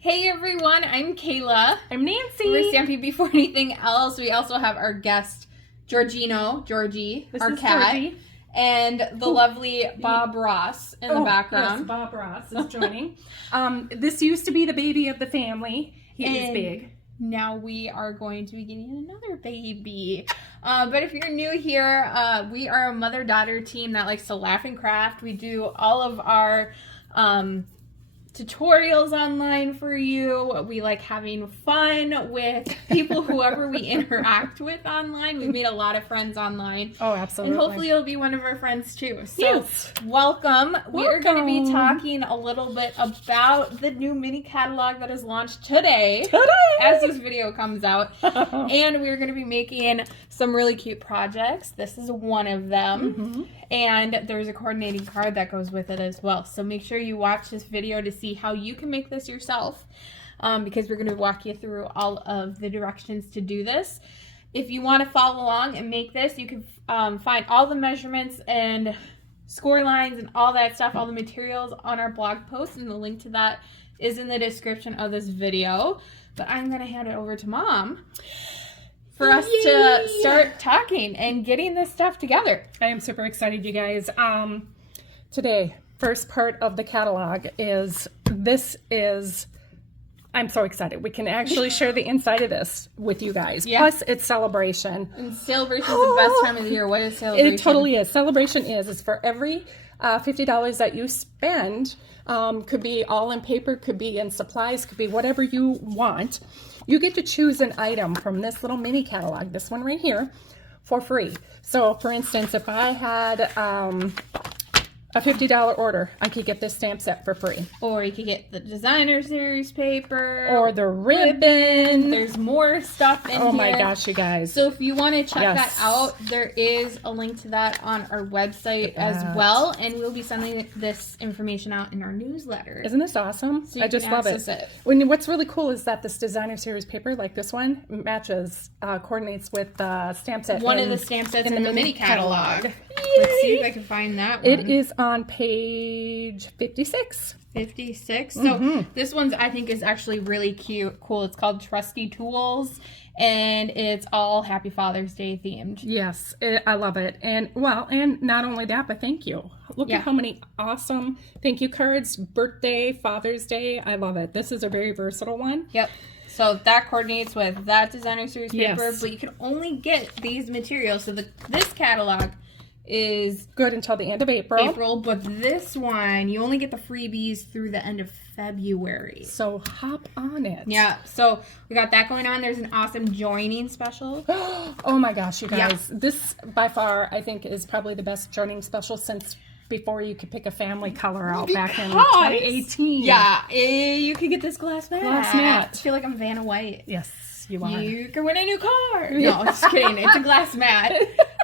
Hey everyone, I'm Kayla. I'm Nancy. We're Stampede Before Anything Else. We also have our guest, Georgie, our cat, Georgie. and the lovely Bob Ross in the background. Yes, Bob Ross is joining. This used to be the baby of the family. He is big. Now we are going to be getting another baby. But if you're new here, we are a mother-daughter team that likes to laugh and craft. We do all of our tutorials online for you. We like having fun with people, whoever we interact with online. We've made a lot of friends online. Oh, absolutely. And hopefully you'll be one of our friends too. So welcome. We are going to be talking a little bit about the new mini catalog that is launched today as this video comes out. And we're going to be making some really cute projects. This is one of them. Mm-hmm. And there's a coordinating card that goes with it as well. So make sure you watch this video to see how you can make this yourself, because we're going to walk you through all of the directions to do this. If you want to follow along and make this, you can find all the measurements and score lines and all that stuff, all the materials on our blog post, and the link to that is in the description of this video. But I'm going to hand it over to Mom for us to start talking and getting this stuff together. I am super excited, you guys. Today, first part of the catalog I'm so excited. We can actually share the inside of this with you guys. Yeah. Plus, it's celebration. And celebration is the best time of the year. What is celebration? It totally is. Celebration is for every $50 that you spend, could be all in paper, could be in supplies, could be whatever you want. You get to choose an item from this little mini catalog, this one right here, for free. So, for instance, if I had a $50 order, I could get this stamp set for free. Or you could get the designer series paper. Or the ribbon. There's more stuff in here. Oh my gosh, you guys. So if you want to check that out, there is a link to that on our website as well. And we'll be sending this information out in our newsletter. Isn't this awesome? So I just love it. What's really cool is that this designer series paper, like this one, matches, coordinates with the stamp set. One of the stamp sets in the mini catalog. Let's see if I can find that one. It is on page 56. 56. So this one's, I think, is actually really cool. It's called Trusty Tools, and it's all Happy Father's Day themed. Yes, I love it. And not only that, but thank you. Look at how many awesome thank you cards. Birthday, Father's Day. I love it. This is a very versatile one. Yep. So that coordinates with that designer series paper, but you can only get these materials. So this catalog is good until the end of April. But this one, you only get the freebies through the end of February. So hop on it. Yeah, so we got that going on. There's an awesome joining special. Oh my gosh, you guys. This, by far, I think is probably the best joining special since before you could pick a family color out back in 2018. Yeah, you could get this glass mat. I feel like I'm Vanna White. Yes, you are. You can win a new car. No, just kidding. It's a glass mat.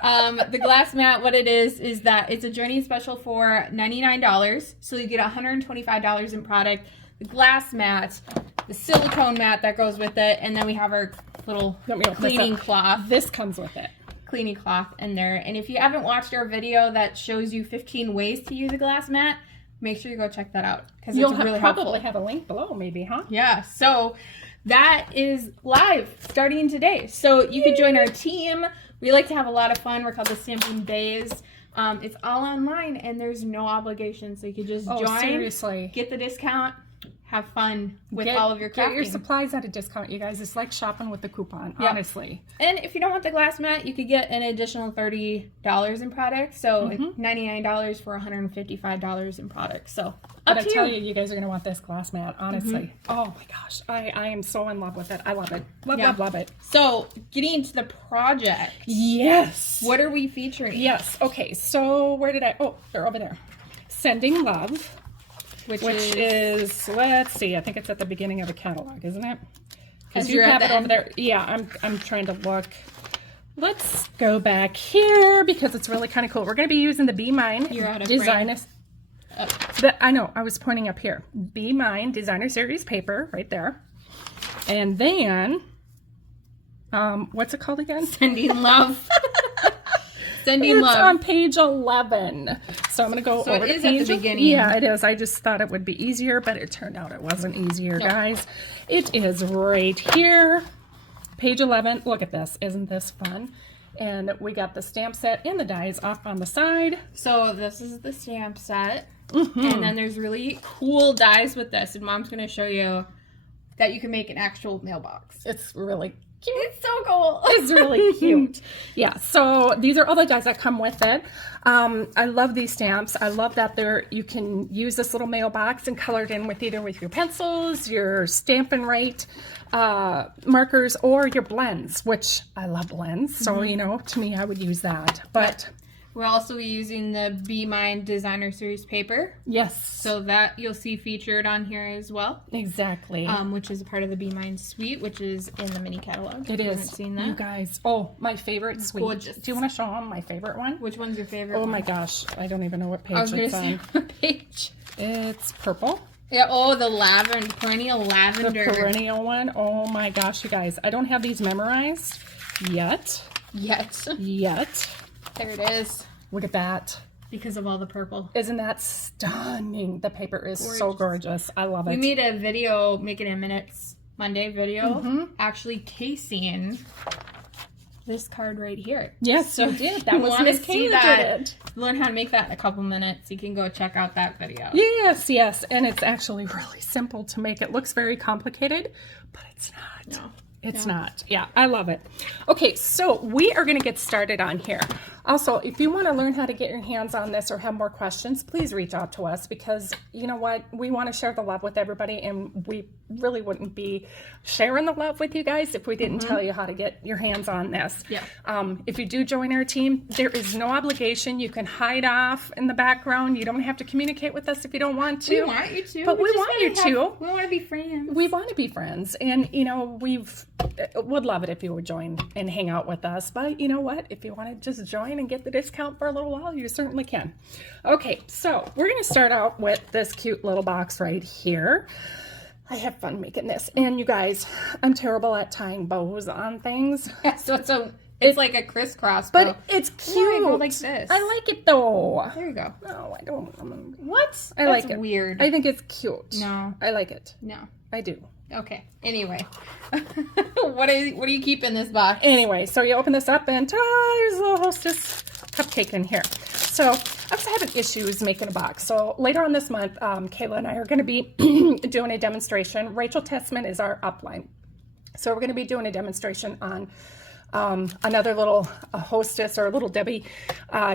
The glass mat, what it is that it's a joining special for $99. So you get $125 in product. The glass mat, the silicone mat that goes with it, and then we have our little cleaning cloth. This comes with it. Cleaning cloth in there. And if you haven't watched our video that shows you 15 ways to use a glass mat, make sure you go check that out, because it's really helpful. Probably have a link below, maybe, huh? Yeah. So that is live starting today. So you could join our team. We like to have a lot of fun. We're called the Stamping Days. It's all online, and there's no obligation. So you could just join. Seriously. Get the discount. Have fun with all of your crafting. Get your supplies at a discount, you guys. It's like shopping with the coupon, honestly. And if you don't want the glass mat, you could get an additional $30 in products. So $99 for $155 in products. So I tell you, you guys are going to want this glass mat, honestly. Oh my gosh. I am so in love with it. I love it. Love it. So getting into the project. Yes. What are we featuring? Yes. Okay. So where did they're over there. Sending Love. Which is, let's see, I think it's at the beginning of the catalog, isn't it? Because you have it over there. Yeah, I'm trying to look. Let's go back here because it's really kind of cool. We're going to be using the Be Mine Designer. I know, I was pointing up here. Be Mine Designer Series paper right there. And then, what's it called again? Sending Love. Sending It's love. on page 11. So I'm going to go over it is to page at the beginning. Yeah, it is. I just thought it would be easier, but it turned out it wasn't easier, guys. It is right here. Page 11. Look at this. Isn't this fun? And we got the stamp set and the dies off on the side. So this is the stamp set. And then there's really cool dies with this. And Mom's going to show you that you can make an actual mailbox. It's really cute. It's so cool. It's really cute. Yeah, so these are all the dies that come with it. I love these stamps. I love that you can use this little mailbox and color it in with either with your pencils, your Stampin' Write markers, or your blends, which I love blends. So, you know, to me, I would use that. But we're also using the Be Mine Designer Series paper. yes. So that you'll see featured on here as well. Exactly. Which is a part of the Be Mine suite, which is in the mini catalog. It You is. haven't seen that? You guys. Oh, my favorite suite. Gorgeous. Do you want to show them my favorite one? Which one's your favorite? Oh my gosh. I don't even know what I was page going to it's say on. what page. It's purple. Yeah, oh, the lavender, perennial The lavender. perennial one. Oh my gosh, you guys. I don't have these memorized yet. Yes. Yet. There it is. Look at that. Because of all the purple. Isn't that stunning? The paper is so gorgeous. I love it. We made a video, Make It in Minutes Monday video, actually casing this card right here. Yes, So you did. That was want to Miss see Kayla that, did it. learn how to make that in a couple minutes. You can go check out that video. Yes, yes. And it's actually really simple to make. It looks very complicated, but it's not. No. It's not. Yeah, I love it. Okay, so we are going to get started on here. Also, if you want to learn how to get your hands on this or have more questions, please reach out to us because you know what? We want to share the love with everybody, and we really wouldn't be sharing the love with you guys if we didn't tell you how to get your hands on this. Yeah. If you do join our team, there is no obligation. You can hide off in the background. You don't have to communicate with us if you don't want to. We want you to. But we just want you wanna to. We want to be friends. We want to be friends, and you know would love it if you would join and hang out with us. But you know what? If you want to just join and get the discount for a little while, you certainly can. Okay, so we're going to start out with this cute little box right here. I have fun making this, and you guys, I'm terrible at tying bows on things. Yeah, so it's like a crisscross, but it's cute. Yeah, I go like this. I like it though. There you go. No, I don't. What? I like it. Weird. I think it's cute. No. I like it. No. I do. Okay. Anyway, what do you keep in this box? Anyway, so you open this up and there's a little Hostess cupcake in here. So I was having issues making a box. So later on this month, Kayla and I are going to be doing a demonstration. Rachel Tessman is our upline. So we're going to be doing a demonstration on another little Hostess or a little Debbie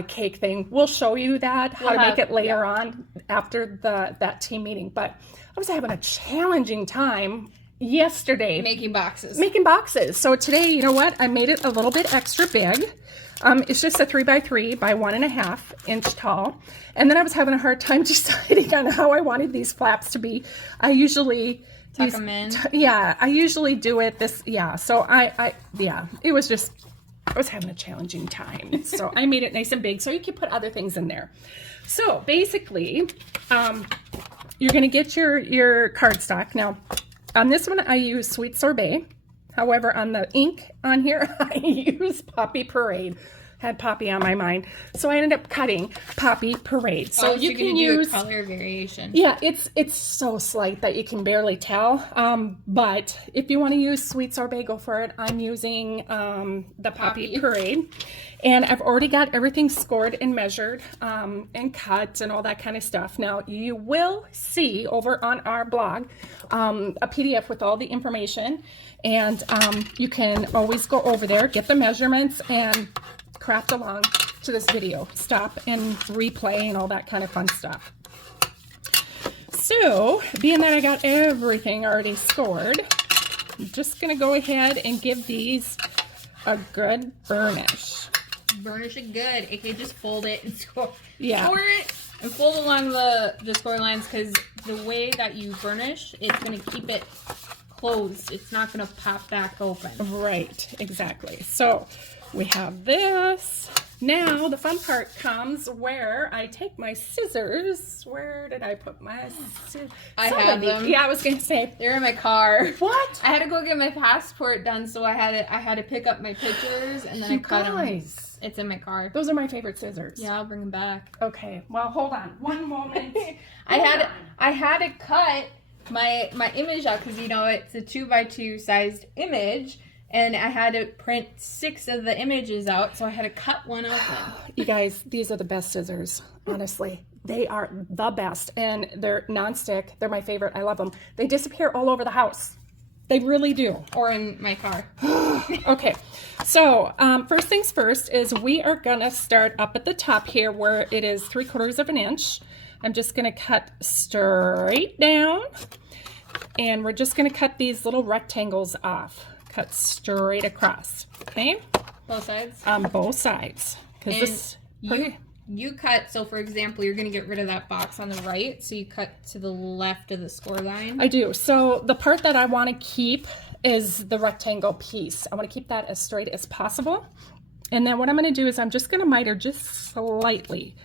cake thing. We'll show you that, how to make it later on after that team meeting. But I was having a challenging time yesterday Making boxes. So today, you know what? I made it a little bit extra big. It's just a 3x3 by 1.5 inch tall. And then I was having a hard time deciding on how I wanted these flaps to be. I usually Tuck them in. I usually do it this. Yeah. So it was just, I was having a challenging time. So I made it nice and big so you can put other things in there. So basically, you're going to get your cardstock. Now, on this one, I use Sweet Sorbet. However, on the ink on here, I use Poppy Parade. Had Poppy on my mind. So I ended up cutting Poppy Parade. So you can use do a color variation. Yeah, it's so slight that you can barely tell. But if you want to use Sweet Sorbet, go for it. I'm using the Poppy Parade. And I've already got everything scored and measured and cut and all that kind of stuff. Now, you will see over on our blog a PDF with all the information. And you can always go over there, get the measurements, and craft along to this video. Stop and replay and all that kind of fun stuff. So, being that I got everything already scored, I'm just going to go ahead and give these a good burnish. Burnish it good. Okay, just fold it and score. Yeah. Score it and fold along the score lines because the way that you burnish, it's going to keep it closed. It's not going to pop back open. Right, exactly. So we have this. Now the fun part comes where I take my scissors. Where did I put my scissors? I have them. Yeah, I was going to say. They're in my car. What? I had to go get my passport done, so I had to pick up my pictures and then I cut them. It's in my car. Those are my favorite scissors. Yeah, I'll bring them back. Okay, well, hold on. One moment. I had to cut my image out because, you know, it's a 2x2 sized image. And I had to print 6 of the images out, so I had to cut one open. You guys, these are the best scissors, honestly. They are the best, and they're nonstick. They're my favorite. I love them. They disappear all over the house. They really do. Or in my car. Okay, so first things first is we are going to start up at the top here where it is 3/4 of an inch. I'm just going to cut straight down, and we're just going to cut these little rectangles off. Cut straight across, okay? Both sides? On both sides. Because you cut, so for example, you're going to get rid of that box on the right, so you cut to the left of the score line. I do. So the part that I want to keep is the rectangle piece. I want to keep that as straight as possible. And then what I'm going to do is I'm just going to miter just slightly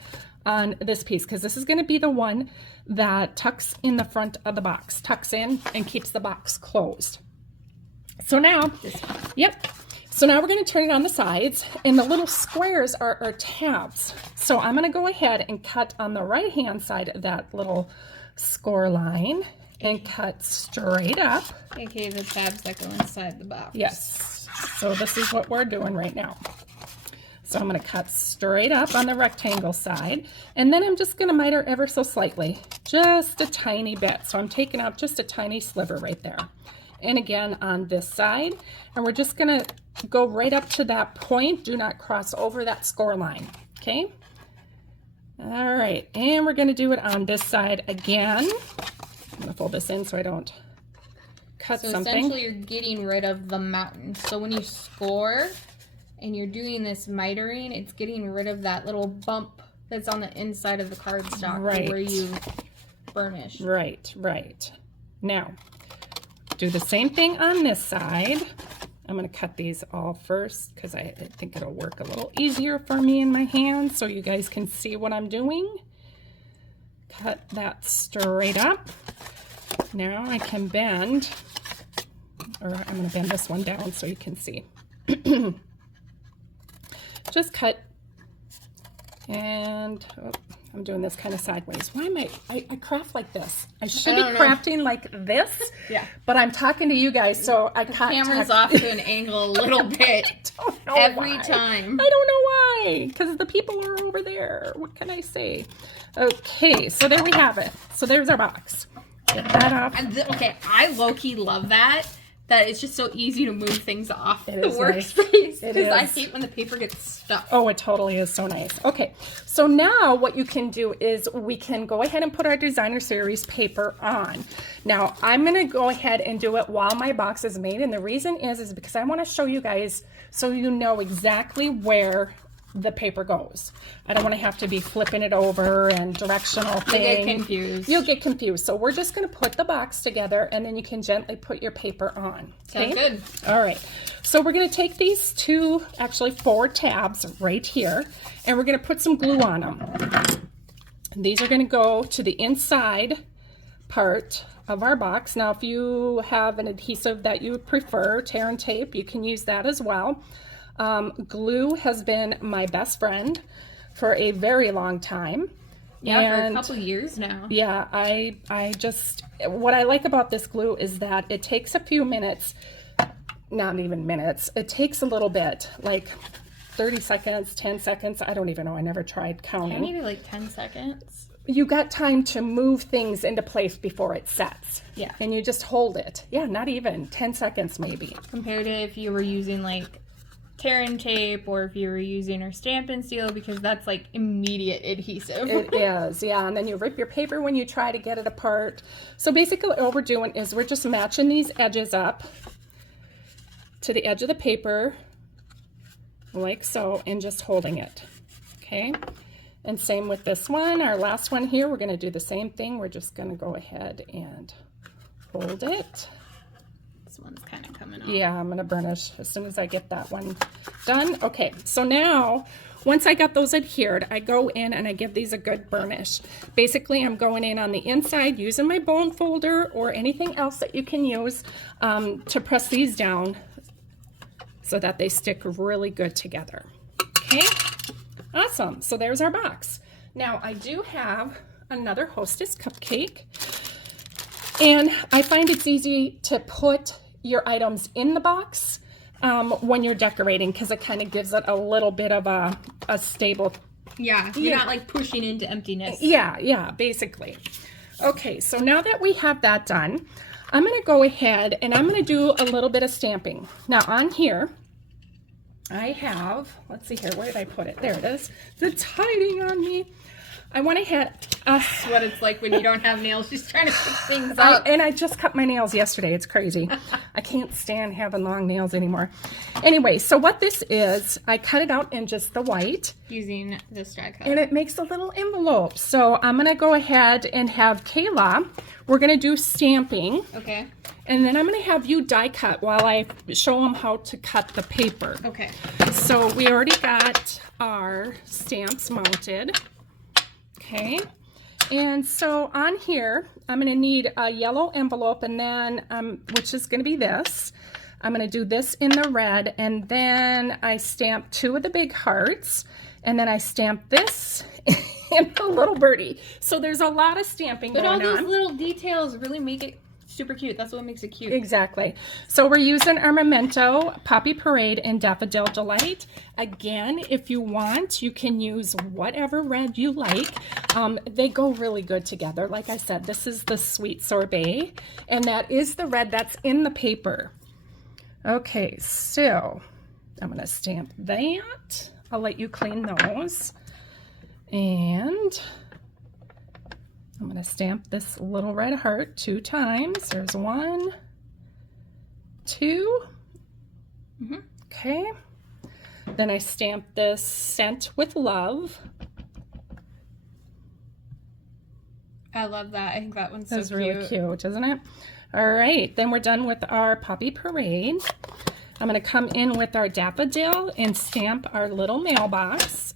on this piece, because this is going to be the one that tucks in the front of the box, tucks in and keeps the box closed. So now, yep. So now we're going to turn it on the sides, and the little squares are our tabs. So I'm going to go ahead and cut on the right-hand side of that little score line and cut straight up. Okay, the tabs that go inside the box. Yes. So this is what we're doing right now. So I'm going to cut straight up on the rectangle side, and then I'm just going to miter ever so slightly, just a tiny bit. So I'm taking out just a tiny sliver right there. And again on this side, and we're just going to go right up to that point. Do not cross over that score line, okay? All right, and we're going to do it on this side again. I'm going to fold this in so I don't cut something. So essentially you're getting rid of the mountain. So when you score and you're doing this mitering, it's getting rid of that little bump that's on the inside of the cardstock where you burnish. Right. Now, do the same thing on this side. I'm going to cut these all first because I think it'll work a little easier for me in my hands so you guys can see what I'm doing. Cut that straight up. Now I can bend, or I'm going to bend this one down so you can see. Just cut, and I'm doing this kind of sideways. Why am I craft like this? I should be crafting like this. Yeah. But I'm talking to you guys, so I can't. The camera's off to an angle a little bit. I don't know every why. time. I don't know why, because the people are over there. What can I say? Okay, so there we have it. So there's our box. Get that off. Okay, I low-key love that it's just so easy to move things off the Nice. workspace. Because I hate when the paper gets stuck. Oh, it totally is so nice. Okay, so now what you can do is we can go ahead and put our designer series paper on. Now, I'm going to go ahead and do it while my box is made, and the reason is because I want to show you guys so you know exactly where the paper goes. I don't want to have to be flipping it over and directional thing. You'll get confused. You'll get confused. So we're just going to put the box together, and then you can gently put your paper on. Okay? Sounds good. All right. So we're going to take these actually 4 tabs right here, and we're going to put some glue on them. These are going to go to the inside part of our box. Now, if you have an adhesive that you prefer, tear and tape, you can use that as well. Glue has been my best friend for a very long time. Yeah, for a couple years now. Yeah, I just, what I like about this glue is that it takes a few minutes, not even minutes, it takes a little bit, like 30 seconds, 10 seconds, I don't even know, I never tried counting. Maybe like 10 seconds. You got time to move things into place before it sets. Yeah. And you just hold it. Yeah, not even 10 seconds maybe. Compared to if you were using like tear and tape, or if you were using our Stampin' Seal, because that's like immediate adhesive. It is, yeah, and then you rip your paper when you try to get it apart. So basically what we're doing is we're just matching these edges up to the edge of the paper, like so, and just holding it, okay? And same with this one, our last one here, we're gonna do the same thing. We're just gonna go ahead and hold it. This one's kind of coming off. Yeah, I'm gonna burnish as soon as I get that one done. Okay, so now, once I got those adhered, I go in and I give these a good burnish. Basically, I'm going in on the inside using my bone folder or anything else that you can use to press these down so that they stick really good together. Okay, awesome. So there's our box. Now I do have another Hostess cupcake, and I find it's easy to put your items in the box when you're decorating, because it kind of gives it a little bit of a stable. Yeah, you're not like pushing into emptiness. Yeah, basically. Okay, so now that we have that done, I'm going to go ahead and I'm going to do a little bit of stamping. Now on here, I have, let's see here, where did I put it? There it is. It's hiding on me. I went ahead. That's what it's like when you don't have nails, just trying to fix things up. And I just cut my nails yesterday. It's crazy. I can't stand having long nails anymore. Anyway, so what this is, I cut it out in just the white. Using this die cut. And it makes a little envelope. So I'm going to go ahead and have Kayla. We're going to do stamping. Okay. And then I'm going to have you die cut while I show them how to cut the paper. Okay. So we already got our stamps mounted. Okay. And so on here, I'm going to need a yellow envelope, and then, which is going to be this. I'm going to do this in the red, and then I stamp 2 of the big hearts, and then I stamp this in the little birdie. So there's a lot of stamping going on. But all those little details really make it super cute. That's what makes it cute. Exactly. So we're using our Memento, Poppy Parade, and Daffodil Delight. Again, if you want, you can use whatever red you like. They go really good together. Like I said, this is the Sweet Sorbet, and that is the red that's in the paper. Okay, so I'm going to stamp that. I'll let you clean those. And I'm going to stamp this little red heart 2 times. There's 1, 2. Okay. Then I stamp this Scent with Love. I love that. I think that one's That's so really cute, isn't it? All right. Then we're done with our Poppy Parade. I'm going to come in with our Daffodil and stamp our little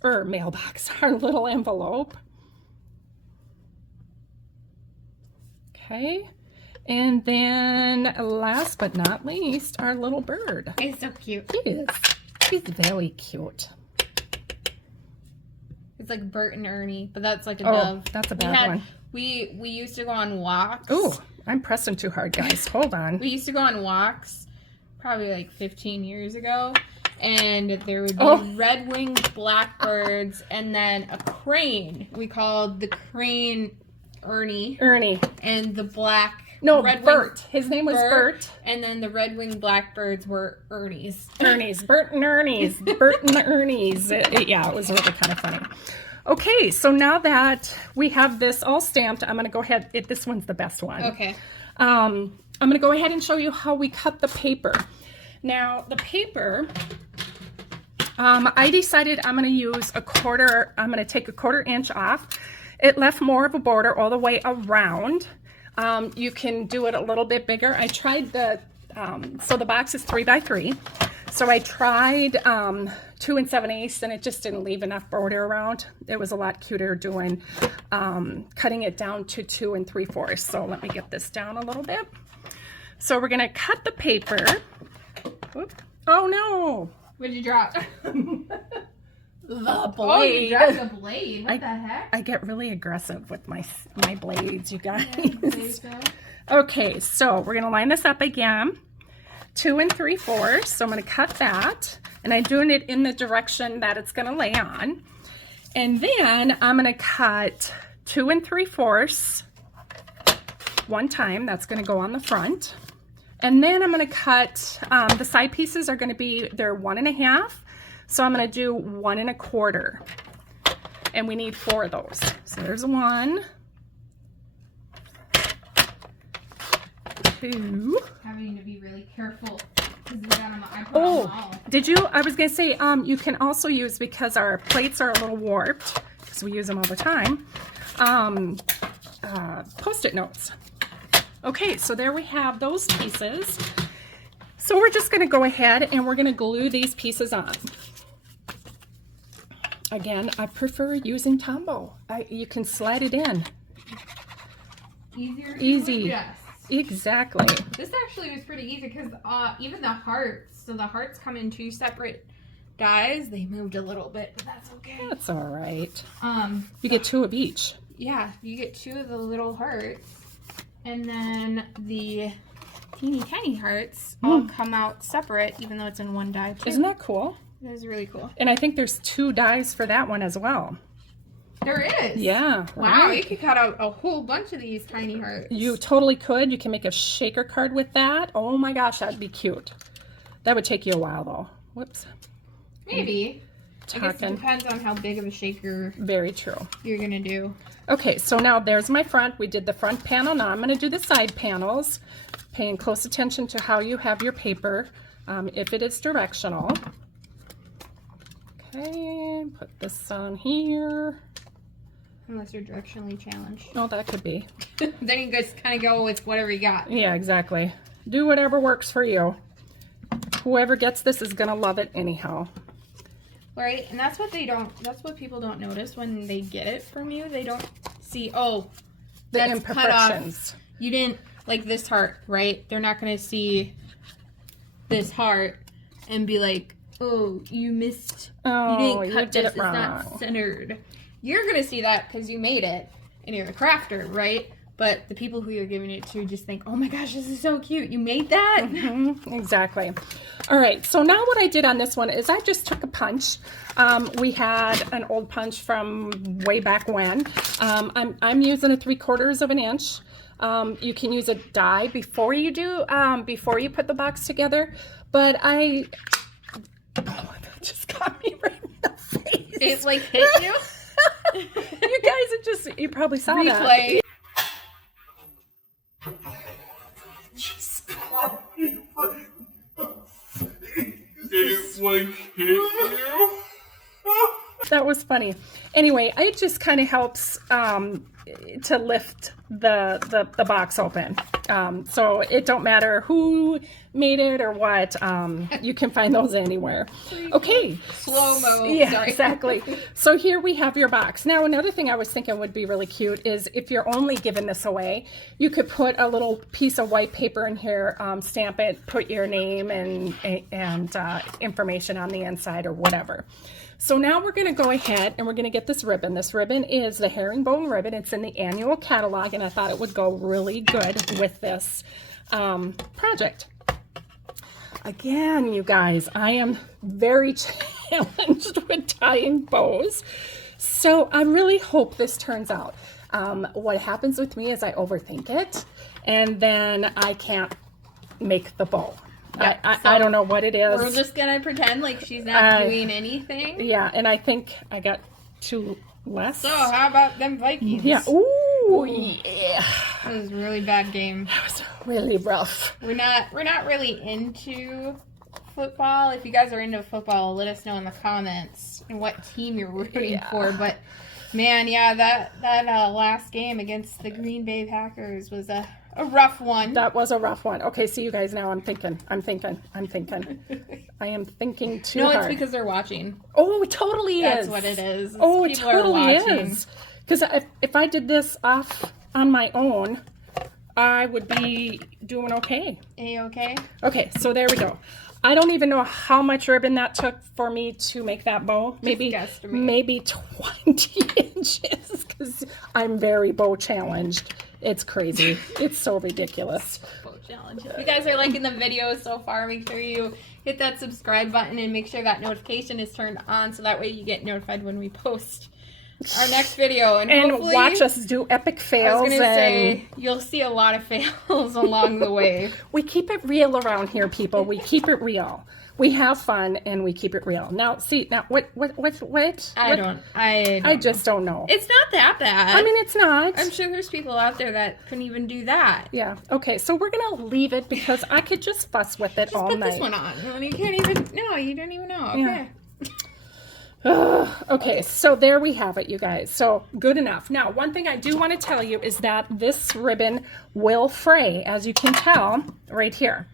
our little envelope. Okay, and then last but not least, our little bird. It's so cute. He is. He's very cute. It's like Bert and Ernie, but that's like a Oh, dove. that's a bad one. We used to go on walks. Oh, I'm pressing too hard, guys. Hold on. We used to go on walks probably like 15 years ago, and there would be red-winged blackbirds and then a crane. We called the crane Ernie. And the Bert. His name was Bert. And then the red-winged blackbirds were Ernie's. Bert and Ernie's. Bert and the Ernie's. Yeah, it was really kind of funny. Okay, so now that we have this all stamped, I'm going to go ahead. This one's the best one. Okay. I'm going to go ahead and show you how we cut the paper. Now, the paper, I decided I'm going to use I'm going to take a 1/4 inch off. It left more of a border all the way around. You can do it a little bit bigger. I tried so the box is 3 by 3. So I tried 2 7/8, and it just didn't leave enough border around. It was a lot cuter doing, cutting it down to 2 3/4. So let me get this down a little bit. So we're gonna cut the paper. Whoop. Oh no! What did you drop? The blade. Oh, you dropped the blade. What the heck? I get really aggressive with my blades, you guys. Yeah, okay, so we're gonna line this up again. 2 3/4. So I'm gonna cut that, and I'm doing it in the direction that it's gonna lay on. And then I'm gonna cut 2 3/4 one time. That's gonna go on the front. And then I'm gonna cut, the side pieces are gonna be, they're 1 1/2. So I'm gonna do 1 1/4. And we need 4 of those. So there's 1, 2. Having to be really careful because we got them. I put them all. Did you? I was gonna say, you can also use, because our plates are a little warped, because we use them all the time, Post-it notes. Okay, so there we have those pieces. So we're just gonna go ahead and we're gonna glue these pieces on. Again, I prefer using Tombow. You can slide it in. Easier to Easy. adjust. Exactly. This actually was pretty easy because even the hearts, so the hearts come in 2 separate dies. They moved a little bit, but that's okay. That's all right. You get 2 of each. Yeah, you get 2 of the little hearts, and then the teeny tiny hearts all come out separate, even though it's in 1 die too. Isn't that cool? It is really cool. And I think there's 2 dies for that one as well. There is. Yeah. Wow, you could cut out a whole bunch of these tiny hearts. You totally could. You can make a shaker card with that. Oh my gosh, that'd be cute. That would take you a while though. Whoops. Maybe. I guess it depends on how big of a shaker. Very true. You're gonna do. Okay, so now there's my front. We did the front panel. Now I'm going to do the side panels, paying close attention to how you have your paper, if it is directional. Okay, put this on here. Unless you're directionally challenged. Oh, that could be. Then you just kind of go with whatever you got. Yeah, exactly. Do whatever works for you. Whoever gets this is going to love it anyhow. Right, and that's what people don't notice when they get it from you. They don't see, oh, The that's cut off. imperfections. You didn't, like this heart, right? They're not going to see this heart and be like, oh, you missed, Oh, you didn't cut this, it's wrong. not centered. You're going to see that because you made it and you're the crafter, right? But the people who you're giving it to just think, oh my gosh, this is so cute. You made that? Exactly. All right, so now what I did on this one is I just took a punch. We had an old punch from way back when. I'm using a 3/4 of an inch. You can use a die before you do, before you put the box together. But oh, that just got me right in the face. It like hit you? You guys, you probably saw that. Replay. It like hit you. That was funny. Anyway, it just kind of helps to lift the box open. So it don't matter who made it or what. You can find those anywhere. Okay. Slow-mo. Yeah, Sorry. exactly. So here we have your box. Now, another thing I was thinking would be really cute is if you're only giving this away, you could put a little piece of white paper in here, stamp it, put your name and information on the inside or whatever. So now we're going to go ahead and we're going to get this ribbon. This ribbon is the herringbone ribbon. It's in the annual catalog, and I thought it would go really good with this project. Again, you guys, I am very challenged with tying bows. So I really hope this turns out. What happens with me is I overthink it, and then I can't make the bow. Yeah, I don't know what it is. We're just gonna pretend like she's not doing anything. Yeah, and I think I got 2 less. So how about them Vikings? Yeah. Ooh, yeah. That was a really bad game. That was really rough. We're not really into football. If you guys are into football, let us know in the comments and what team you're rooting for. But man, yeah, that last game against the Green Bay Packers was a rough one. That was a rough one. Okay, see you guys now. I'm thinking. I am thinking too hard. No, it's because they're watching. Oh, it totally is. That's what it is. Oh, it People totally are watching. is. Because if I did this off on my own, I would be doing okay. A-okay? Okay, so there we go. I don't even know how much ribbon that took for me to make that bow. Maybe 20 inches, because I'm very bow challenged. It's crazy. It's so ridiculous. Bow challenge. If you guys are liking the video so far, make sure you hit that subscribe button and make sure that notification is turned on so that way you get notified when we post our next video. And watch us do epic fails. I was going to say, you'll see a lot of fails along the way. We keep it real around here, people. We keep it real. We have fun and we keep it real. Now, what? I just don't know. It's not that bad. I mean, it's not. I'm sure there's people out there that couldn't even do that. Yeah. Okay, so we're going to leave it because I could just fuss with it all night. Just put this one on. And you can't even, no, you don't even know. Okay. Yeah. Okay, so there we have it, you guys. So good enough. Now, one thing I do want to tell you is that this ribbon will fray, as you can tell right here.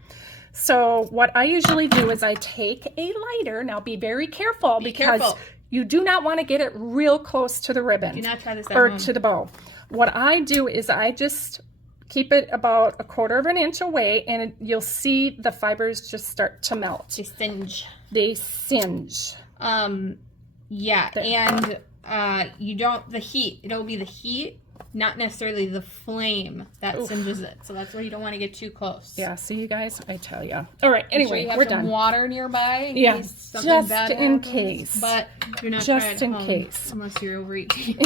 So what I usually do is I take a lighter. Now be very careful because you do not want to get it real close to the ribbon. Do not try this at or home. to the bow. What I do is I just keep it about 1/4 inch away, and you'll see the fibers just start to melt. They singe. They singe. Yeah, and you don't, the heat, it'll be the heat, not necessarily the flame that singes it. So that's why you don't want to get too close. Yeah, see you guys, I tell you. All right, anyway, we're we're done. done. Water nearby. Yeah, just in case. But you're not Just in case. Unless you're over 18.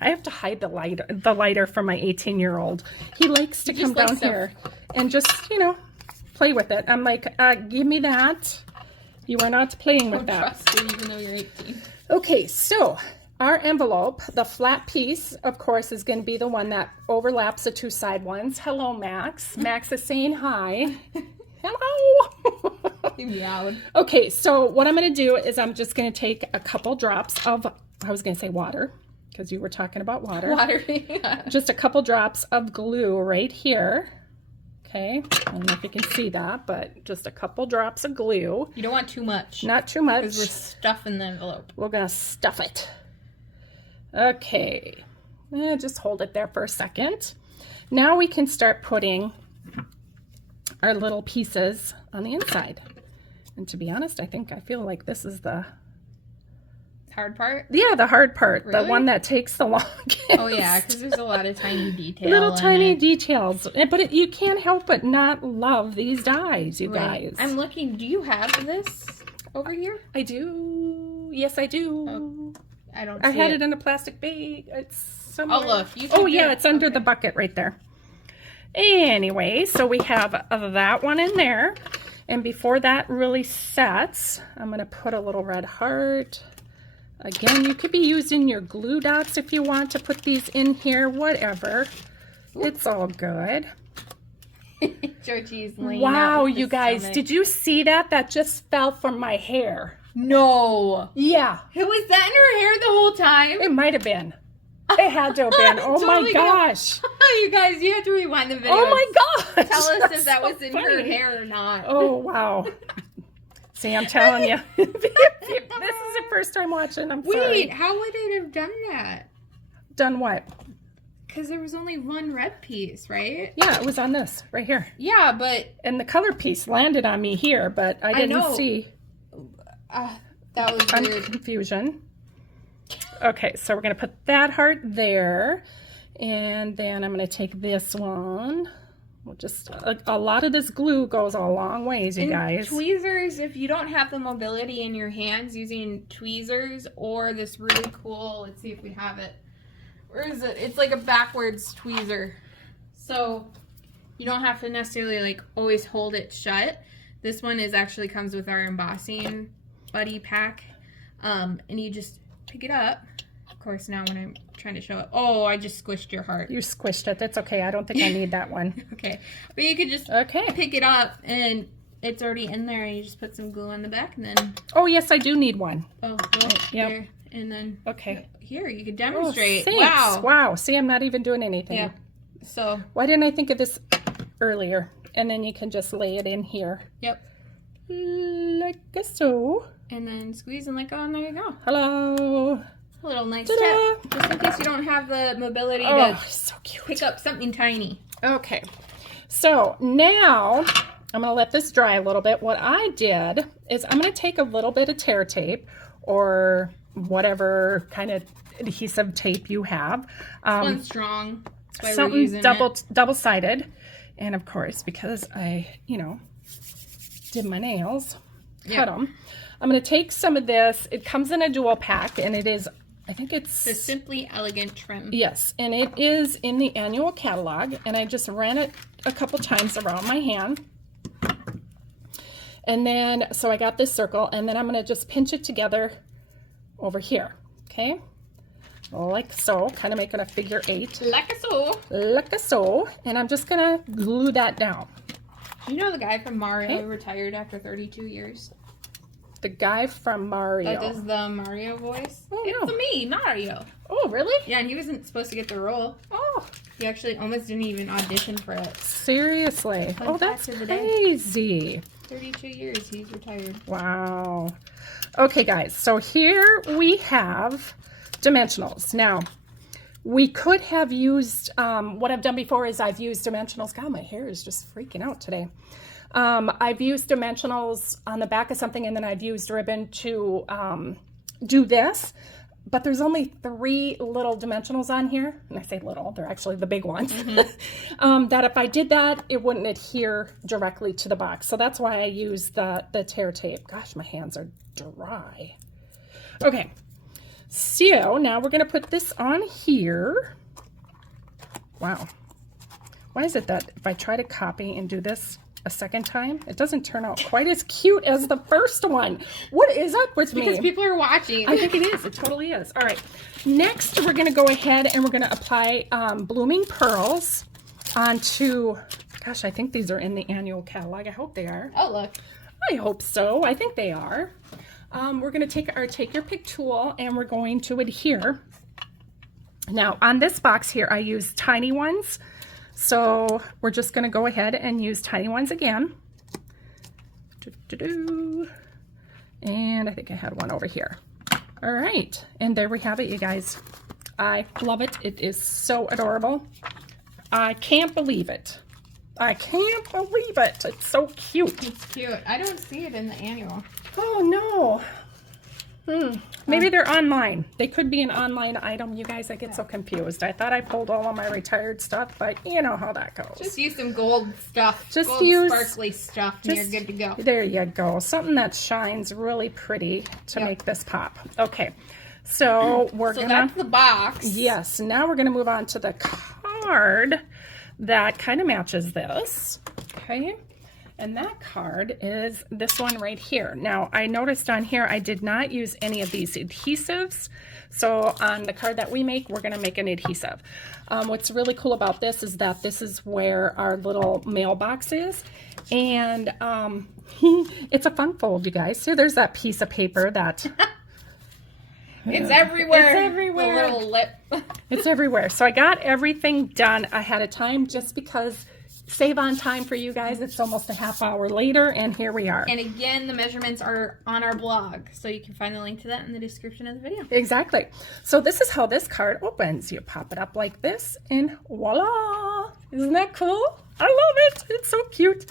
I have to hide the lighter from my 18-year-old. He likes to come down here and just, play with it. I'm like, give me that. You are not playing with that. Trust you, even though you're 18. Okay, so our envelope, the flat piece, of course, is going to be the one that overlaps the two side ones. Hello, Max. Max is saying hi. Hello. He meowed. Okay, so what I'm going to do is I'm just going to take a couple drops of, I was going to say water, because you were talking about water. Water, yeah. Just a couple drops of glue right here. Okay, I don't know if you can see that, but just a couple drops of glue. You don't want too much. Not too much. Because we're stuffing the envelope. We're going to stuff it. Okay, just hold it there for a second. Now we can start putting our little pieces on the inside. And to be honest, I feel like this is the hard part? Yeah, the hard part. Really? The one that takes the longest. Oh, yeah, because there's a lot of tiny details. Little tiny details. But you can't help but not love these dies, you guys. I'm looking. Do you have this over here? I do. Yes, I do. Oh, I don't see I had it in a plastic bag. It's somewhere. Oh, look. Oh, yeah, it's under the bucket right there. Anyway, so we have that one in there. And before that really sets, I'm going to put a little red heart. Again, you could be using your glue dots if you want to put these in here, whatever. It's all good. Georgie's laying wow, out with you guys, stomach. did you see that? That just fell from my hair. No. Yeah. Was that in her hair the whole time? It might have been. It had to have been. Oh Totally my gosh. You guys, you have to rewind the video. Oh my gosh. Tell us if that so was in funny. her hair or not. Oh, wow. See, I'm telling you. This is the first time watching. I'm sorry. Wait, how would it have done that? Done what? Because there was only one red piece, right? Yeah, it was on this right here. Yeah, but... And the color piece landed on me here, but I didn't see. That was weird. Confusion. Okay, so we're going to put that heart there. And then I'm going to take this one. We'll just a lot of this glue goes a long ways, you guys. Tweezers, if you don't have the mobility in your hands, using tweezers or this really cool, let's see if we have it. Where is it? It's like a backwards tweezer. So you don't have to necessarily like always hold it shut. This one actually comes with our embossing buddy pack. And you just pick it up. Of course, now when I'm trying to show it. Oh, I just squished your heart. You squished it. That's okay. I don't think I need that one. Okay. But you could just pick it up and it's already in there and you just put some glue on the back and then... Oh, yes, I do need one. Oh, well, there. And then... Okay. Here, you could demonstrate. Oh, wow. Wow. See, I'm not even doing anything. Yeah. So... Why didn't I think of this earlier? And then you can just lay it in here. Yep. Like so. And then squeeze and let go and there you go. Hello. A little nice Ta-da. tip. Just in case you don't have the mobility to so cute. pick up something tiny. Okay. So now I'm going to let this dry a little bit. What I did is I'm going to take a little bit of tear tape or whatever kind of adhesive tape you have. This one's strong. That's why we're Something using double-sided. And of course, because I, did my nails, cut them. I'm going to take some of this. It comes in a dual pack, and it is, I think it's... the Simply Elegant trim. Yes, and it is in the annual catalog, and I just ran it a couple times around my hand. And then, so I got this circle, and then I'm going to just pinch it together over here, okay? Like so, kind of making a figure 8. Like so. Like so, and I'm just going to glue that down. You know the guy from Mario retired after 32 years? The guy from Mario. That does the Mario voice. Oh, it's me, Mario. Oh, really? Yeah, and he wasn't supposed to get the role. Oh. He actually almost didn't even audition for it. Seriously? Fun That's fact of the day. crazy. 32 years, he's retired. Wow. Okay, guys, so here we have dimensionals. Now, We could have used, what I've done before is I've used dimensionals. God, my hair is just freaking out today. I've used dimensionals on the back of something, and then I've used ribbon to do this. But there's only 3 little dimensionals on here. And I say little, they're actually the big ones. That if I did that, it wouldn't adhere directly to the box. So that's why I use the tear tape. Gosh, my hands are dry. Okay, so now we're gonna put this on here. Wow. Why is it that if I try to copy and do this a second time, it doesn't turn out quite as cute as the first one? What is up with me? Because people are watching. I think it is. It totally is. All right. Next, we're going to go ahead and we're going to apply blooming pearls onto, gosh, I think these are in the annual catalog. I hope they are. Oh, look. I hope so. I think they are. We're going to take our Take Your Pick tool and we're going to adhere. Now, on this box here, I use tiny ones. So we're just going to go ahead and use tiny ones again. And I think I had one over here. All right. And there we have it, you guys. I love it. It is so adorable. I can't believe it. I can't believe it. It's so cute. It's cute. I don't see it in the annual. Oh, no. Maybe they're online. They could be an online item. You guys, I get so confused. I thought I pulled all of my retired stuff, but you know how that goes. Just use some gold stuff. Just gold use sparkly stuff and you're good to go. There you go. Something that shines really pretty to make this pop. Okay. So we're so gonna, that's the box. yes, now we're gonna move on to the card that kind of matches this. Okay. And that card is this one right here. Now, I noticed on here, I did not use any of these adhesives. So on the card that we make, we're gonna make an adhesive. What's really cool about this is that this is where our little mailbox is. And it's a fun fold, you guys. So there's that piece of paper that... It's everywhere. It's everywhere. The little lip. It's everywhere. So I got everything done ahead of time just because... save on time for you guys. It's almost a half hour later, and here we are. And again, the measurements are on our blog, so you can find the link to that in the description of the video. Exactly. So this is how this card opens. You pop it up like this, and voila! Isn't that cool? I love it. It's so cute.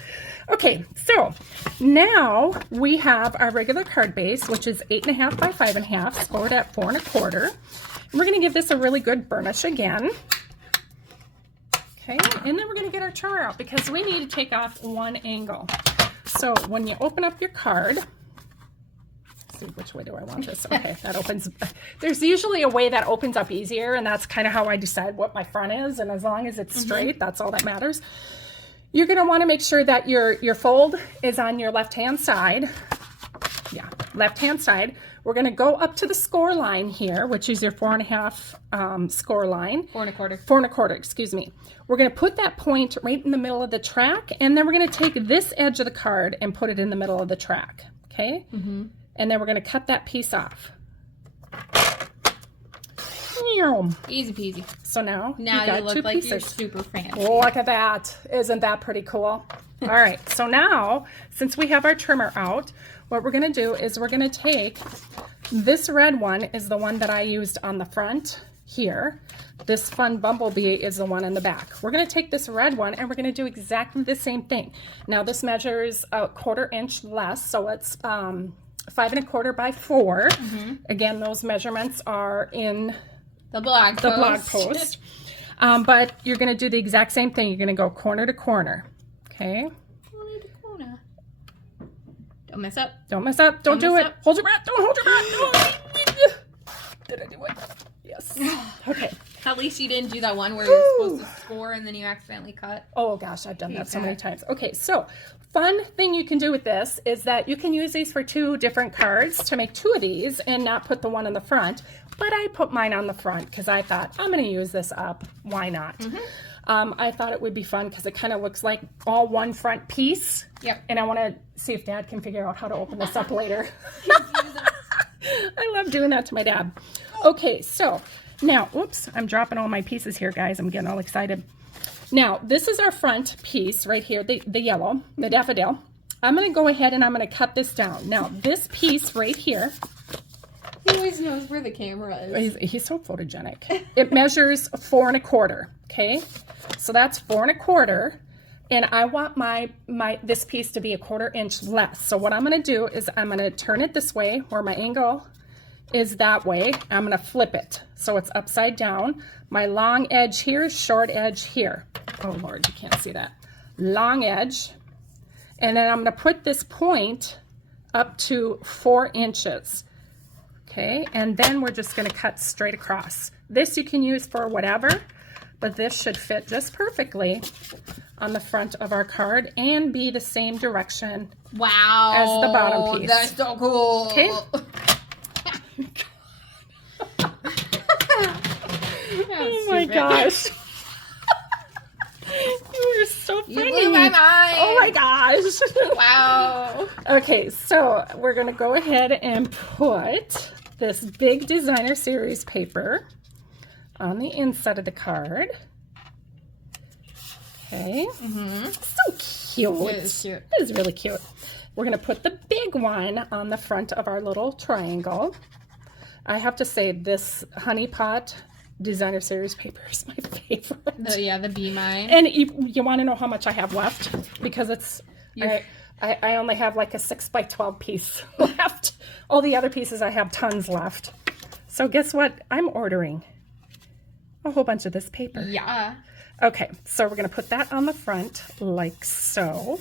Okay, so now we have our regular card base, which is 8.5 by 5.5, scored at 4 1/4. And we're going to give this a really good burnish again. Okay, and then we're going to get our trimmer out because we need to take off one angle. So when you open up your card, let's see, which way do I want this? Okay, that opens. There's usually a way that opens up easier, and that's kind of how I decide what my front is. And as long as it's straight, that's all that matters. You're going to want to make sure that your fold is on your left-hand side. Yeah, left-hand side. We're going to go up to the score line here, which is your 4 1/2 score line. 4 1/4. 4 1/4, excuse me. We're going to put that point right in the middle of the track, and then we're going to take this edge of the card and put it in the middle of the track, okay? And then we're going to cut that piece off. Easy peasy. So now you got look 2 like pieces. you're super fancy. Look at that. Isn't that pretty cool? All right, so now, since we have our trimmer out, what we're going to do is we're going to take this red one is the one that I used on the front here. This fun bumblebee is the one in the back. We're going to take this red one and we're going to do exactly the same thing. Now this measures a 1/4 inch less, so it's 5 1/4 by 4. Again, those measurements are in the blog post. But you're going to do the exact same thing. You're going to go corner to corner. Okay. Don't mess up. Don't mess up. Don't do it. Up. Hold your breath. Don't hold your breath. Did I do it? Yes. Okay. At least you didn't do that one where you're supposed to score and then you accidentally cut. Oh gosh, I've done that so many times. Okay, so fun thing you can do with this is that you can use these for 2 different cards to make 2 of these and not put the one in the front. But I put mine on the front because I thought I'm going to use this up. Why not? I thought it would be fun because it kind of looks like all one front piece. Yep. And I want to see if Dad can figure out how to open this up later. I love doing that to my dad. Okay, so now, oops, I'm dropping all my pieces here, guys. I'm getting all excited. Now, this is our front piece right here, the yellow, the daffodil. I'm going to go ahead and I'm going to cut this down. Now, this piece right here He always knows where the camera is. He's so photogenic. It measures 4 1/4. Okay, so that's 4 1/4, and I want this piece to be 1/4 inch less. So what I'm going to do is I'm going to turn it this way, where my angle is that way. I'm going to flip it so it's upside down. My long edge here, short edge here. Oh Lord, you can't see that. Long edge, and then I'm going to put this point up to 4 inches. Okay, and then we're just going to cut straight across. This you can use for whatever, but this should fit just perfectly on the front of our card and be the same direction wow, as the bottom piece. That's so cool. Okay. Oh my gosh. You were so funny. You blew my mind. Oh my gosh. Wow. Okay, so we're going to go ahead and put this big designer series paper on the inside of the card. Okay. So cute. It is cute. It is really cute. We're going to put the big one on the front of our little triangle. I have to say, this Honey Pot designer series paper is my favorite. The Be Mine. And you want to know how much I have left? Because it's I only have like a 6 by 12 piece left. All the other pieces I have tons left. So guess what? I'm ordering a whole bunch of this paper. Yeah. Okay, so we're going to put that on the front like so.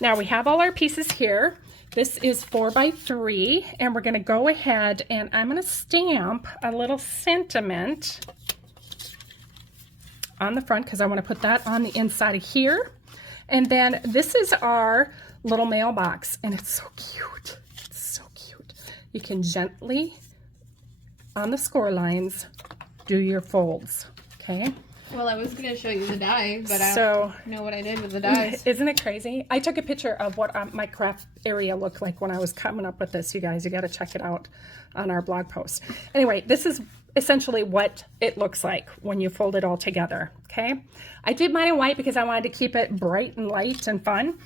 Now we have all our pieces here. This is 4 by 3, and we're going to go ahead and I'm going to stamp a little sentiment on the front because I want to put that on the inside of here. And then this is our little mailbox, and it's so cute. It's so cute. You can gently, on the score lines, do your folds, okay? Well, I was going to show you the die, but I So, don't know what I did with the dies. isn't it crazy? I took a picture of what my craft area looked like when I was coming up with this, you guys. You got to check it out on our blog post. Anyway, this is essentially what it looks like when you fold it all together, okay? I did mine in white because I wanted to keep it bright and light and fun.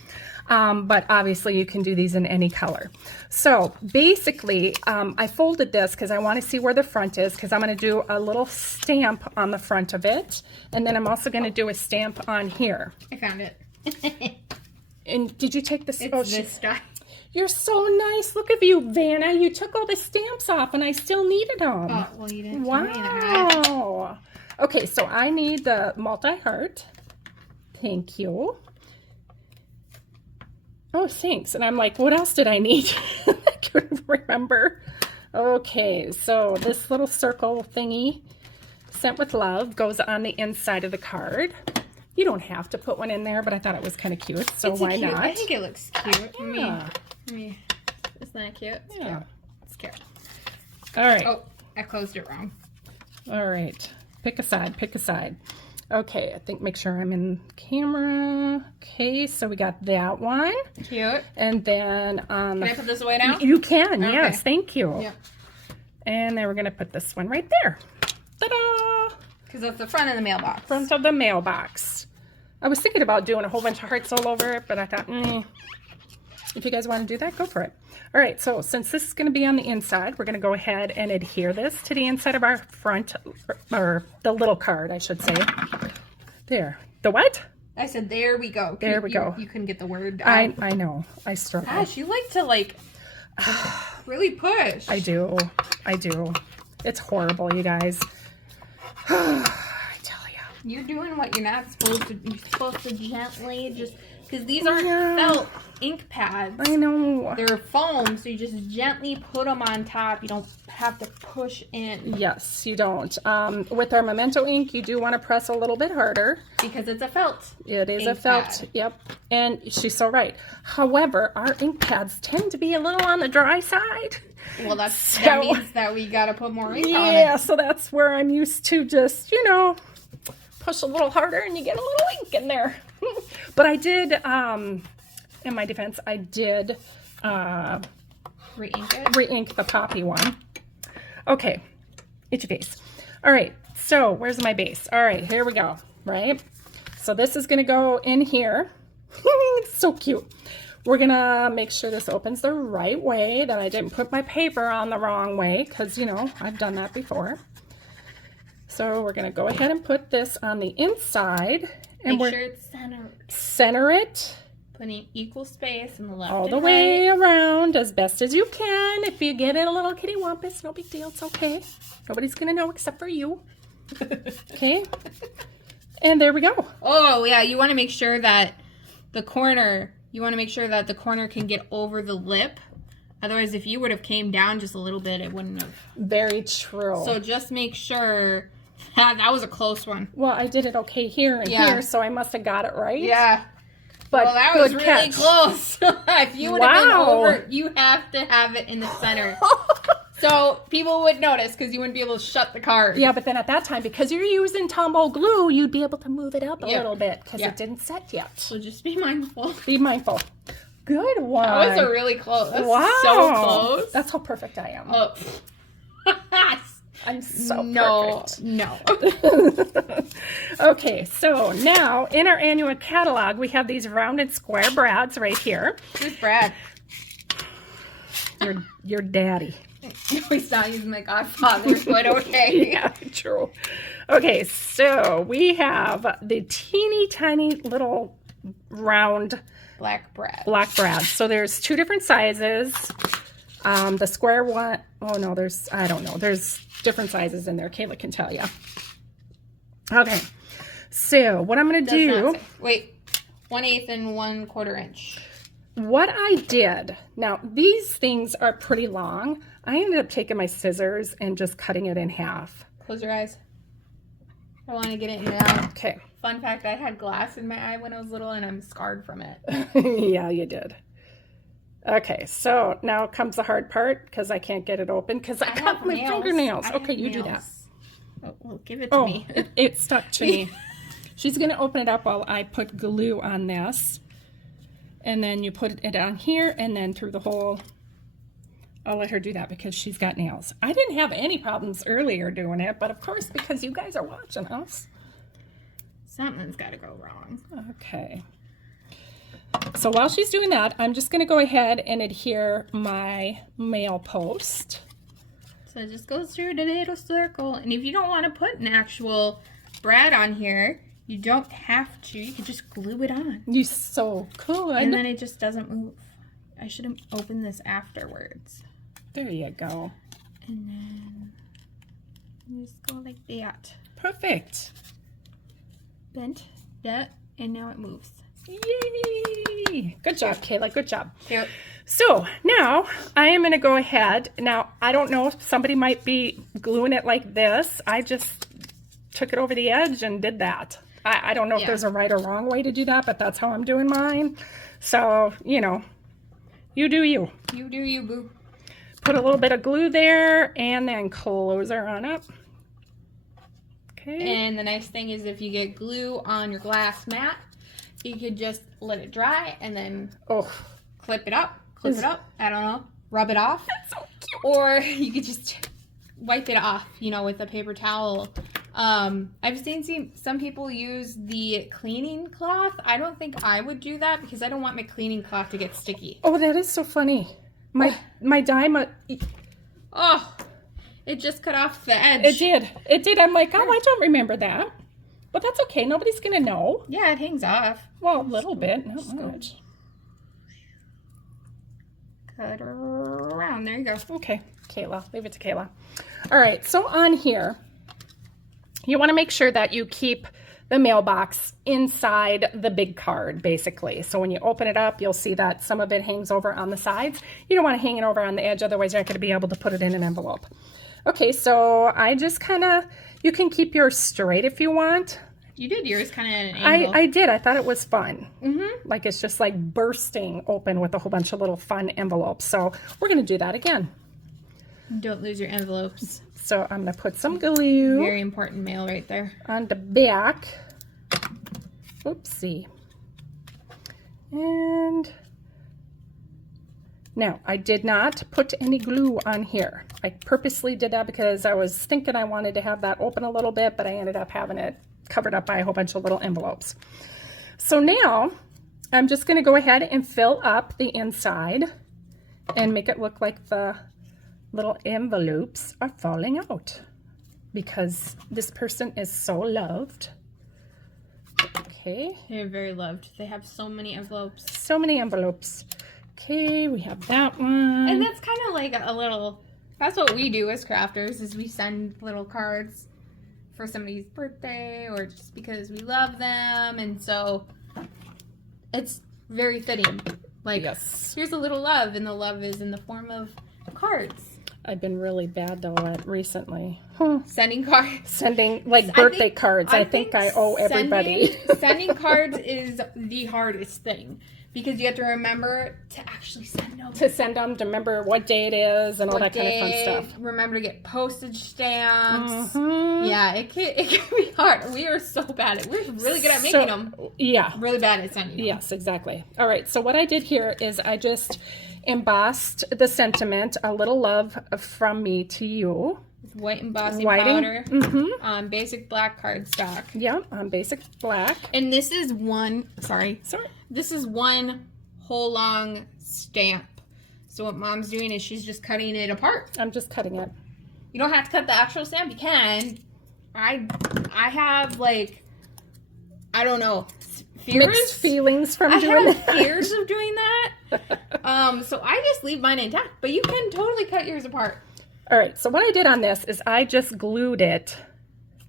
But obviously you can do these in any color. So basically, I folded this because I want to see where the front is, because I'm going to do a little stamp on the front of it. And then I'm also going to do a stamp on here. I found it. And did you take this? It's this die. You're so nice. Look at you, Vanna. You took all the stamps off and I still needed them. Oh, well, you didn't tell me that. Wow. Okay, so I need the multi-heart. Thank you. Oh, thanks. And I'm like, what else did I need? I couldn't remember. Okay, so this little circle thingy, sent with love, goes on the inside of the card. You don't have to put one in there, but I thought it was kind of cute, so why not? I think it looks cute. Yeah. Me. Isn't that cute? It's Yeah. cute. It's cute. All right. Oh, I closed it wrong. All right. Pick a side, pick a side. Okay, I think make sure I'm in camera. Okay, so we got that one. Cute. And then on Can I put this away now? You can, Okay. yes, thank you. Yep. And then we're gonna put this one right there. Ta-da! Because that's the front of the mailbox. Front of the mailbox. I was thinking about doing a whole bunch of hearts all over it, but I thought, if you guys want to do that, go for it. All right, so since this is going to be on the inside, we're going to go ahead and adhere this to the inside of our front, or the little card, I should say. There. The what? I said, there we go. There we go. You couldn't get the word out. I know. I struggle. Gosh, you like to, like, really push. I do. I do. It's horrible, you guys. I tell you. You're doing what you're not supposed to. You're supposed to gently just... Because these aren't felt ink pads. I know. They're foam, so you just gently put them on top. You don't have to push in. Yes, you don't. With our Memento ink, you do want to press a little bit harder. Because it's a felt. It is a ink felt, pad. Yep. And she's so right. However, our ink pads tend to be a little on the dry side. Well, that means that we got to put more ink on it. Yeah, so that's where I'm used to just, push a little harder and you get a little ink in there. But I did, in my defense, I did Re-ink it? re-ink the poppy one. Okay, itchy face. All right, so where's my base? All right, here we go, right? So this is gonna go in here. It's so cute. We're gonna make sure this opens the right way, that I didn't put my paper on the wrong way, because, you know, I've done that before. So we're gonna go ahead and put this on the inside. And Make sure it's centered. Center it. Putting equal space in the left All and the way around as best as you can. If you get it a little kitty wampus, no big deal, it's okay. Nobody's gonna know except for you. Okay. And there we go. Oh, yeah, you want to make sure that the corner, can get over the lip. Otherwise, if you would have came down just a little bit, it wouldn't have. Very true. So just make sure that was a close one. Well, I did it okay here and here, so I must have got it right. Yeah. But well, that was really catch. Close. If you would have been over, you have to have it in the center. So people would notice because you wouldn't be able to shut the card. Yeah, but then at that time, because you're using Tombow glue, you'd be able to move it up a little bit because it didn't set yet. So just be mindful. Be mindful. Good one. That was a really close. That's wow. so close. That's how perfect I am. Oh. I'm so perfect. No. Okay, so now in our annual catalog, we have these rounded square brads right here. Who's Brad? Your daddy. No, he's not. He's my godfather, but okay. Yeah, true. Okay, so we have the teeny tiny little round black brad. So there's two different sizes. The square one, oh no, I don't know. There's different sizes in there. Kayla can tell you. Okay, so what I'm going to do. Wait, 1/8 and 1/4 inch. What I did, now these things are pretty long. I ended up taking my scissors and just cutting it in half. Close your eyes. I want to get it in now. Okay. Fun fact, I had glass in my eye when I was little and I'm scarred from it. Yeah, you did. Okay, so now comes the hard part because I can't get it open because I cut my fingernails. Okay, you do that. Oh, well, give it to me. It stuck to me. She's going to open it up while I put glue on this. And then you put it on here and then through the hole. I'll let her do that because she's got nails. I didn't have any problems earlier doing it, but of course, because you guys are watching us. Something's got to go wrong. Okay. So while she's doing that, I'm just going to go ahead and adhere my mail post. So it just goes through the little circle. And if you don't want to put an actual brad on here, you don't have to. You can just glue it on. You so could. And then it just doesn't move. I should have opened this afterwards. There you go. And then you just go like that. Perfect. Bent that, and now it moves. Yay! Good job, Kayla. Good job. Yep. So now I am going to go ahead. Now, I don't know if somebody might be gluing it like this. I just took it over the edge and did that. I don't know if there's a right or wrong way to do that, but that's how I'm doing mine. So, you know, you do you. You do you, boo. Put a little bit of glue there and then close her on up. Okay. And the nice thing is if you get glue on your glass mat, you could just let it dry and then clip it up, I don't know, rub it off. That's so cute. Or you could just wipe it off, you know, with a paper towel. I've seen some people use the cleaning cloth. I don't think I would do that because I don't want my cleaning cloth to get sticky. Oh, that is so funny. My dime. Oh, it just cut off the edge. It did. It did. I'm like, oh, I don't remember that. But that's okay. Nobody's going to know. Yeah, it hangs off. Well, a little bit. Not much. Cut her around. There you go. Okay, Kayla. Leave it to Kayla. All right. So on here, you want to make sure that you keep the mailbox inside the big card, basically. So when you open it up, you'll see that some of it hangs over on the sides. You don't want to hang it over on the edge. Otherwise, you're not going to be able to put it in an envelope. Okay, so I just kind of, you can keep yours straight if you want. You did yours kind of at an angle. I did. I thought it was fun. Like it's just like bursting open with a whole bunch of little fun envelopes. So we're going to do that again. Don't lose your envelopes. So I'm going to put some glue. Very important mail right there. On the back. Oopsie. And now I did not put any glue on here. I purposely did that because I was thinking I wanted to have that open a little bit, but I ended up having it covered up by a whole bunch of little envelopes. So now I'm just going to go ahead and fill up the inside and make it look like the little envelopes are falling out because this person is so loved. Okay. They're very loved. They have so many envelopes. So many envelopes. Okay, we have that one. And that's kind of like a little, that's what we do as crafters, is we send little cards for somebody's birthday or just because we love them. And so it's very fitting. Like, yes. Here's a little love, and the love is in the form of cards. I've been really bad though at recently. Sending cards. Sending like birthday cards. I think I owe everybody. Sending cards is the hardest thing because you have to remember to actually send them. To send them, to remember what day it is and all that kind of fun stuff. Remember to get postage stamps. Yeah, it can be hard. We are so bad at we're really good at making them. Yeah. Really bad at sending them. Yes, exactly. All right, so what I did here is I just embossed the sentiment, a little love from me to you. White embossing powder on basic black cardstock. Yep, on basic black. And this is one, this is one whole long stamp. So what Mom's doing is she's just cutting it apart. I'm just cutting it. You don't have to cut the actual stamp. You can. I have like, I don't know, fears? Mixed feelings from doing that. I have fears of doing that. So I just leave mine intact. But you can totally cut yours apart. All right, so what I did on this is I just glued it,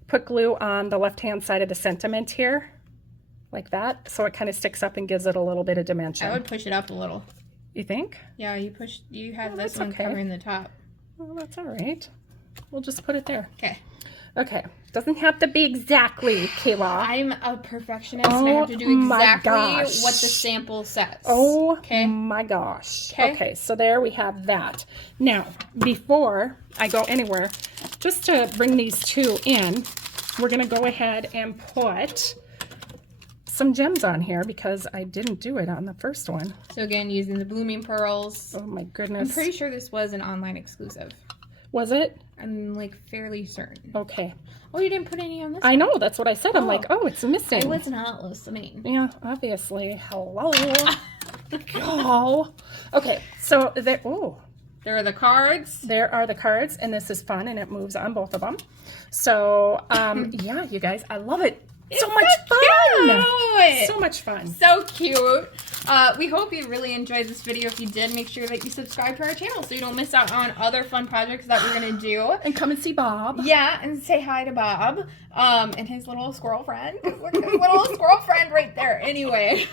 put glue on the left-hand side of the sentiment here, like that, so it kind of sticks up and gives it a little bit of dimension. I would push it up a little. You think? Yeah, you have this one covering the top. Well, that's all right. We'll just put it there. Okay. Okay. Doesn't have to be exactly, Kayla. I'm a perfectionist and I have to do exactly what the sample says. Oh my gosh. Okay, so there we have that. Now, before I go anywhere, just to bring these two in, we're going to go ahead and put some gems on here because I didn't do it on the first one. So again, using the blooming pearls. Oh my goodness. I'm pretty sure this was an online exclusive. Was it? I'm like fairly certain. Okay. Oh, you didn't put any on this I know, that's what I said. I'm like, oh, it's missing. I was not listening. Yeah, obviously. Hello. Oh. Okay, so there are the cards. There are the cards, and this is fun, and it moves on both of them. So, yeah, you guys, I love it. So much fun. So much fun. So cute. We hope you really enjoyed this video. If you did, make sure that you subscribe to our channel so you don't miss out on other fun projects that we're going to do. And come and see Bob. Yeah, and say hi to Bob and his little squirrel friend. Look at his little squirrel friend right there. Anyway,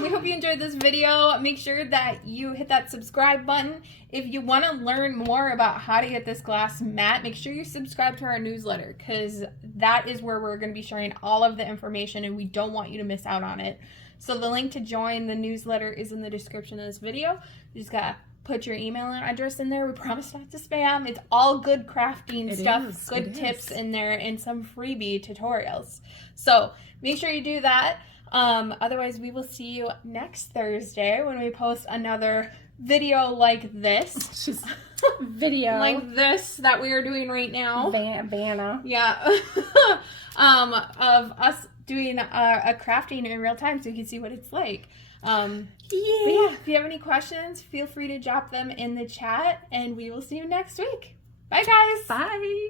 we hope you enjoyed this video. Make sure that you hit that subscribe button. If you want to learn more about how to get this glass matte, make sure you subscribe to our newsletter because that is where we're going to be sharing all of the information and we don't want you to miss out on it. So the link to join the newsletter is in the description of this video. You just got to put your email address in there. We promise not to spam. It's all good crafting stuff, good tips in there, and some freebie tutorials. So make sure you do that. Otherwise, we will see you next Thursday when we post another video like this. Video. Like this that we are doing right now. Vanna. Yeah. Of us doing a crafting in real time so you can see what it's like. Yeah. If you have any questions, feel free to drop them in the chat and we will see you next week. Bye guys. Bye.